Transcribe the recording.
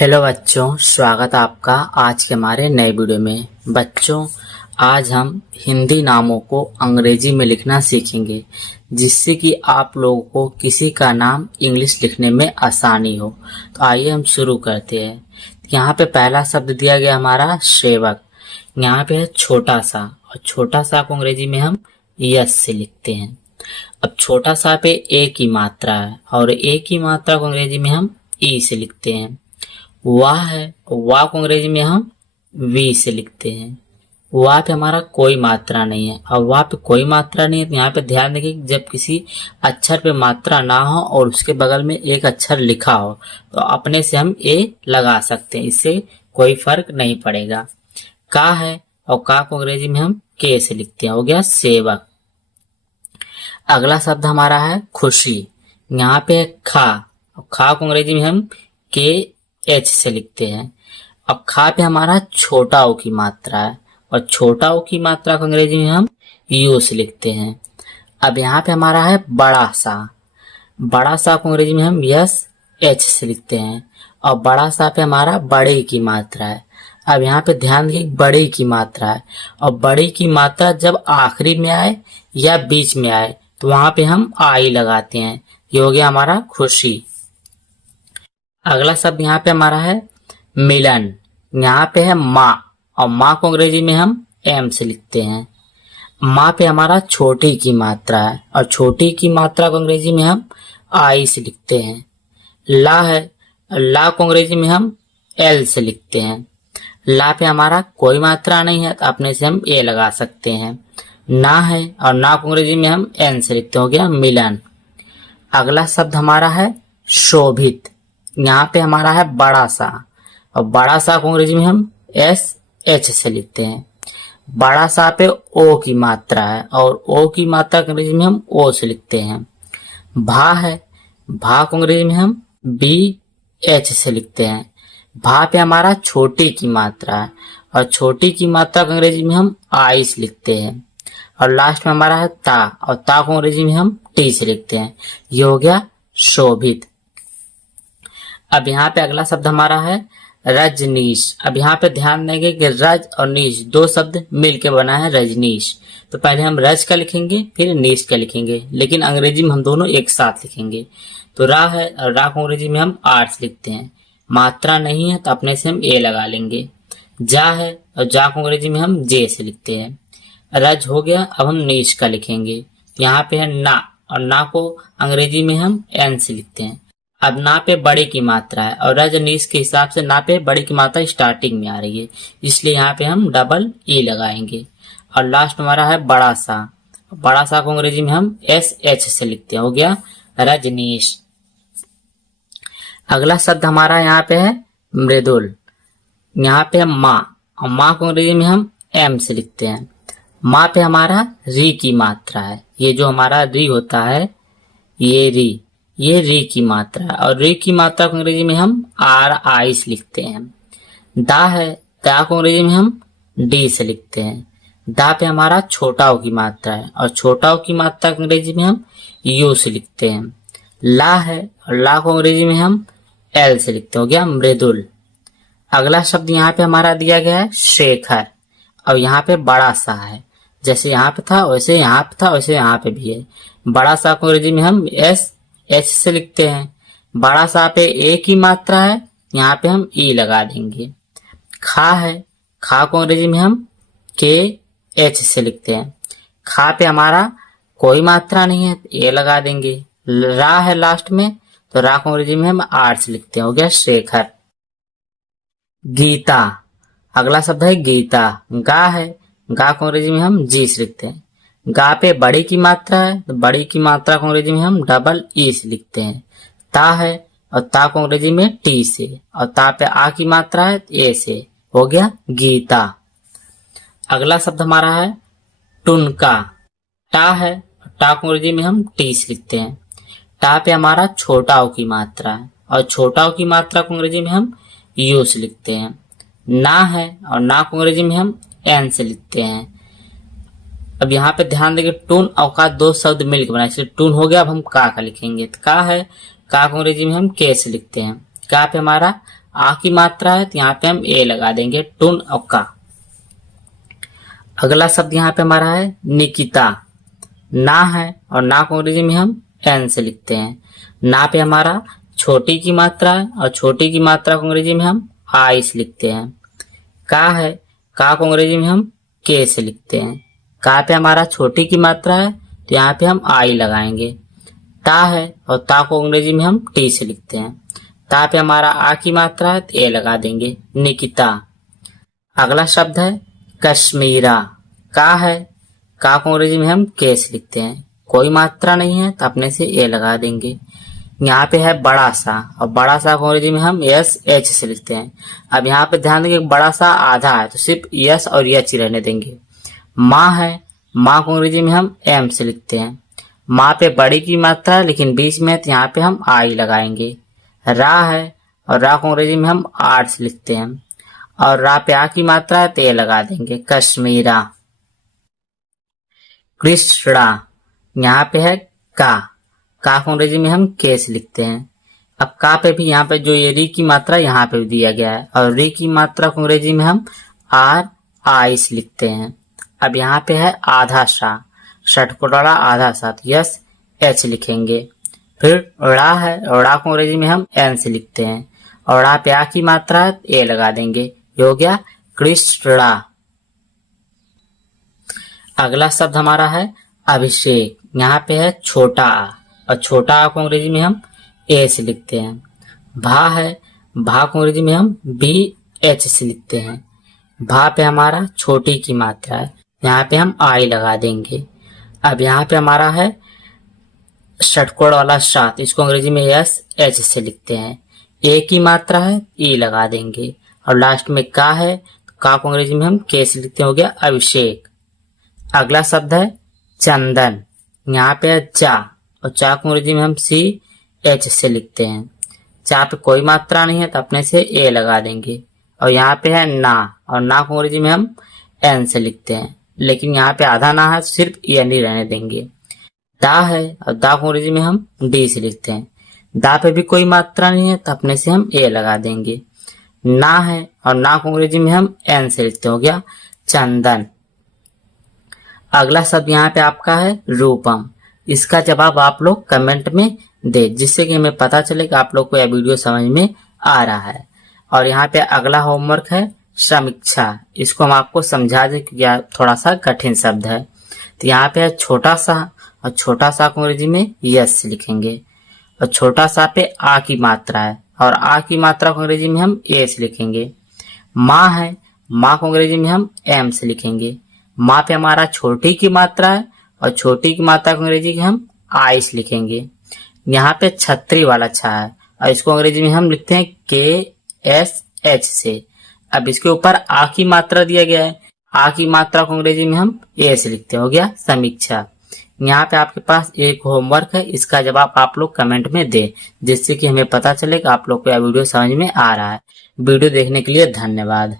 Hello बच्चों, स्वागत है आपका आज के हमारे नए वीडियो में। बच्चों, आज हम हिंदी नामों को अंग्रेजी में लिखना सीखेंगे, जिससे कि आप लोगों को किसी का नाम इंग्लिश लिखने में आसानी हो। तो आइए हम शुरू करते हैं। यहाँ पे पहला शब्द दिया गया हमारा सेवक। यहाँ पे है छोटा सा, और छोटा सा को अंग्रेजी में हम यस से लिखते हैं। अब छोटा सा पे ए की मात्रा है, और ए की मात्रा को अंग्रेजी में हम ई से लिखते हैं। वाह है, वाह को अंग्रेजी में हम वी से लिखते हैं। वाह पे हमारा कोई मात्रा नहीं है, और वाह पे कोई मात्रा नहीं है तो यहाँ पे ध्यान देंगे, जब किसी अक्षर पे मात्रा ना हो और उसके बगल में एक अक्षर लिखा हो तो अपने से हम ए लगा सकते हैं, इससे कोई फर्क नहीं पड़ेगा। का है, और का को अंग्रेजी में हम के से लिखते हैं। हो गया सेवक। अगला शब्द हमारा है खुशी। यहाँ पे है खा, और खा को अंग्रेजी में हम के एच से लिखते हैं। अब खा पे हमारा छोटा ओ की मात्रा है, और छोटा ओ की मात्रा को अंग्रेजी में हम यू से लिखते हैं। अब यहाँ पे हमारा है बड़ा सा। बड़ा सा को अंग्रेजी में हम यस एच से लिखते हैं, और बड़ा सा पे हमारा बड़े की मात्रा है। अब यहाँ पे ध्यान देखिए, बड़े की मात्रा है, और बड़े की मात्रा जब आखिरी में आए या बीच में आए तो वहां पे हम आई लगाते हैं। ये हो गया हमारा खुशी। अगला शब्द यहाँ पे हमारा है मिलन। यहाँ पे है माँ, और माँ को अंग्रेजी में हम एम से लिखते हैं। माँ पे हमारा छोटी की मात्रा है, और छोटी की मात्रा को अंग्रेजी में हम आई से लिखते हैं। ला है, ला को अंग्रेजी में हम एल से लिखते हैं। ला पे हमारा कोई मात्रा नहीं है तो अपने से हम ए लगा सकते हैं। ना है, और ना को अंग्रेजी में हम एन से लिखते हैं। हो गया मिलन। अगला शब्द हमारा है शोभित। यहाँ पे हमारा है बड़ा सा, और बड़ा सा को अंग्रेजी में हम एस एच से लिखते हैं। बड़ा सा पे ओ की मात्रा है, और ओ की मात्रा को अंग्रेजी में हम ओ से लिखते हैं। भा है, भा को अंग्रेजी में हम बी एच से लिखते हैं। भा पे हमारा छोटी की मात्रा है, और छोटी की मात्रा को अंग्रेजी में हम आई से लिखते हैं। और लास्ट में हमारा है ता, और ता को अंग्रेजी में हम टी से लिखते हैं। ये हो गया शोभित। अब यहाँ पे अगला शब्द हमारा है रजनीश। अब यहाँ पे ध्यान देंगे कि रज और नीश दो शब्द मिलके बना है रजनीश। तो पहले हम रज का लिखेंगे, फिर नीश का लिखेंगे, लेकिन अंग्रेजी में हम दोनों एक साथ लिखेंगे। तो रा है, और रा को अंग्रेजी में हम आर से लिखते हैं। मात्रा नहीं है तो अपने से हम ए लगा लेंगे। जा है, और जा को अंग्रेजी में हम जे से लिखते हैं। रज हो गया। अब हम नीश का लिखेंगे। यहाँ पे है ना, और ना को अंग्रेजी में हम एन से लिखते हैं। अब ना पे बड़े की मात्रा है, और रजनीश के हिसाब से ना पे बड़े की मात्रा स्टार्टिंग में आ रही है, इसलिए यहाँ पे हम डबल ई लगाएंगे। और लास्ट हमारा है बड़ा सा। बड़ा सा को अंग्रेजी में हम एस एच से लिखते हैं। हो गया रजनीश। अगला शब्द हमारा यहाँ पे है मृदुल। यहाँ पे है माँ, और माँ को अंग्रेजी में हम एम से लिखते हैं। माँ पे हमारा री की मात्रा है। ये जो हमारा री होता है, ये री की मात्रा है, और री की मात्रा को अंग्रेजी में हम आर आई से लिखते हैं। दा है, दा को अंग्रेजी में हम डी से लिखते हैं। दा पे हमारा छोटा ओ की मात्रा है, और छोटा ओ की मात्रा को अंग्रेजी में हम यू से लिखते हैं। ला है, और ला को अंग्रेजी में हम एल से लिखते हैं। हो गया मृदुल। अगला शब्द यहाँ पे हमारा दिया गया है शेखर। और यहाँ पे बड़ा सा है, जैसे यहाँ पे था वैसे यहाँ पे था, वैसे यहाँ पे भी है। बड़ा सा को अंग्रेजी में हम एस एच से लिखते हैं। बड़ा सा पे ए की मात्रा है, यहाँ पे हम ई लगा देंगे। खा है, खा को अंग्रेजी में हम के एच से लिखते हैं। खा पे हमारा कोई मात्रा नहीं है, ए लगा देंगे। रा है लास्ट में, तो रा को अंग्रेजी में हम आर से लिखते हैं। हो गया शेखर। गीता। अगला शब्द है गीता। गा है, गा को अंग्रेजी में हम जी से लिखते हैं। गा पे बड़ी की मात्रा है, तो बड़ी की मात्रा को अंग्रेजी में हम डबल ई से लिखते हैं। ता है, और ता को अंग्रेजी में टी से, और ता पे आ की मात्रा है ए से। हो गया गीता। अगला शब्द हमारा है टुनका। टा है, टा को अंग्रेजी में हम टी से लिखते हैं। टा पे हमारा छोटा ओ की मात्रा है, और छोटा ओ की मात्रा को अंग्रेजी में हम यू से लिखते हैं। ना है, और ना को अंग्रेजी में हम एन से लिखते हैं। अब यहाँ पे ध्यान देंगे, टून और का दो शब्द मिलकर बना, इसलिए टून हो गया। अब हम का लिखेंगे। तो का है, का को अंग्रेजी में हम के से लिखते हैं। का पे हमारा आ की मात्रा है तो यहाँ पे हम ए लगा देंगे, टून और का। अगला शब्द यहाँ पे हमारा है निकिता। ना है और ना को अंग्रेजी में हम एन से लिखते हैं। ना पे हमारा छोटी की मात्रा है और छोटी की मात्रा को अंग्रेजी में हम आई से लिखते हैं। का है, का को अंग्रेजी में हम के से लिखते हैं। का पे हमारा छोटी की मात्रा है तो यहाँ पे हम आई लगाएंगे। ता है और ता को अंग्रेजी में हम टी से लिखते हैं। ता पे हमारा आ की मात्रा है तो ए लगा देंगे, निकिता। अगला शब्द है कश्मीरा। का है, का को अंग्रेजी में हम के से लिखते हैं। कोई मात्रा नहीं है तो अपने से ए लगा देंगे। यहाँ पे है बड़ा सा और बड़ा सा को अंग्रेजी में हम यस एच से लिखते हैं। अब यहाँ पे ध्यान देंगे बड़ा सा आधा है तो सिर्फ यस और एच रहने देंगे। माँ है, माँ को अंग्रेजी में हम एम से लिखते हैं। माँ पे बड़ी की मात्रा है लेकिन बीच में तो यहाँ पे हम आई लगाएंगे। रा है और रा को अंग्रेजी में हम आर से लिखते हैं और रा पे आ की मात्रा है तो ए लगा देंगे, कश्मीरा। कृष्णा, यहाँ पे है का को अंग्रेजी में हम के से लिखते हैं। अब का पे भी यहाँ पे जो ये री की मात्रा यहाँ पे भी दिया गया है और री की मात्रा को अंग्रेजी में हम आर आई से लिखते हैं। अब यहाँ पे है आधा सा, षटकोटवाला आधा सा, यस एच लिखेंगे। फिर ड़ा है, ड़ा को अंग्रेजी में हम एन से लिखते हैं और ड़ा पे आ की मात्रा है ए लगा देंगे, ये हो गया कृष्णा। अगला शब्द हमारा है अभिषेक। यहाँ पे है छोटा आ और छोटा आ को अंग्रेजी में हम ए से लिखते हैं। भा है, भा को अंग्रेजी में हम बी एच से लिखते हैं। भा पे हमारा छोटी की मात्रा है, यहाँ पे हम आई लगा देंगे। अब यहाँ पे हमारा है षटकोण वाला सात, इसको अंग्रेजी में यस एच से लिखते हैं। ए की मात्रा है ई लगा देंगे और लास्ट में का है, का को अंग्रेजी में हम के से लिखते हैं, हो गया अभिषेक। अगला शब्द है चंदन। यहाँ पे है चा और चा को अंग्रेजी में हम सी एच से लिखते हैं। चा पे कोई मात्रा नहीं है तो अपने से ए लगा देंगे और यहाँ पे है ना और ना को अंग्रेजी में हम एन से लिखते हैं, लेकिन यहाँ पे आधा ना है सिर्फ एन ही रहने देंगे। दा है और दा को अंग्रेजी में हम डी से लिखते हैं। दा पे भी कोई मात्रा नहीं है तो अपने से हम ए लगा देंगे। ना है और ना को अंग्रेजी में हम एन से लिखते हैं, हो गया चंदन। अगला शब्द यहाँ पे आपका है रूपम। इसका जवाब आप लोग कमेंट में दे, जिससे कि हमें पता चले कि आप लोग को यह वीडियो समझ में आ रहा है। और यहाँ पे अगला होमवर्क है समीक्षा। इसको हम आपको समझा दें कि यह थोड़ा सा कठिन शब्द है। तो यहाँ पे है छोटा सा और छोटा सा को अंग्रेजी में यस लिखेंगे और छोटा सा पे आ की मात्रा है और आ की मात्रा को अंग्रेजी में हम ए से लिखेंगे। माँ है, माँ को अंग्रेजी में हम एम से लिखेंगे। माँ पे हमारा छोटी की मात्रा है और छोटी की मात्रा को अंग्रेजी में हम आई से लिखेंगे। यहाँ पे छतरी वाला छा है और इसको अंग्रेजी में हम लिखते हैं के एस एच से। अब इसके ऊपर आ की मात्रा दिया गया है, आ की मात्रा को अंग्रेजी में हम ए से लिखते हैं, हो गया समीक्षा। यहाँ पे आपके पास एक होमवर्क है, इसका जवाब आप लोग कमेंट में दे, जिससे कि हमें पता चले कि आप लोग को यह वीडियो समझ में आ रहा है। वीडियो देखने के लिए धन्यवाद।